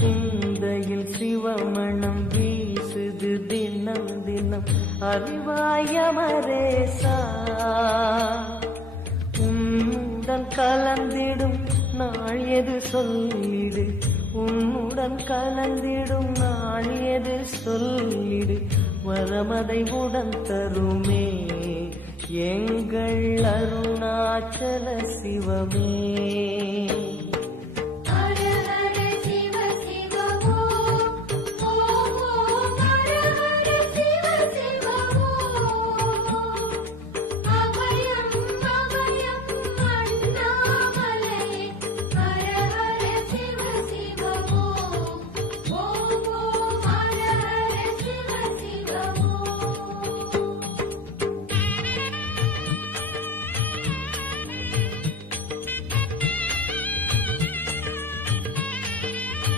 சிந்தையில் சிவமணம் வீசுது தினம் தினம் அறிவாயமரேசா உன்னுடன் கலந்திடும் நாள் எது சொல்லிடு உன்னுடன் கலந்திடும் நாள் எது சொல்லிடு வரமதை உடன் தருமே எங்கள் அருணாச்சல சிவமே.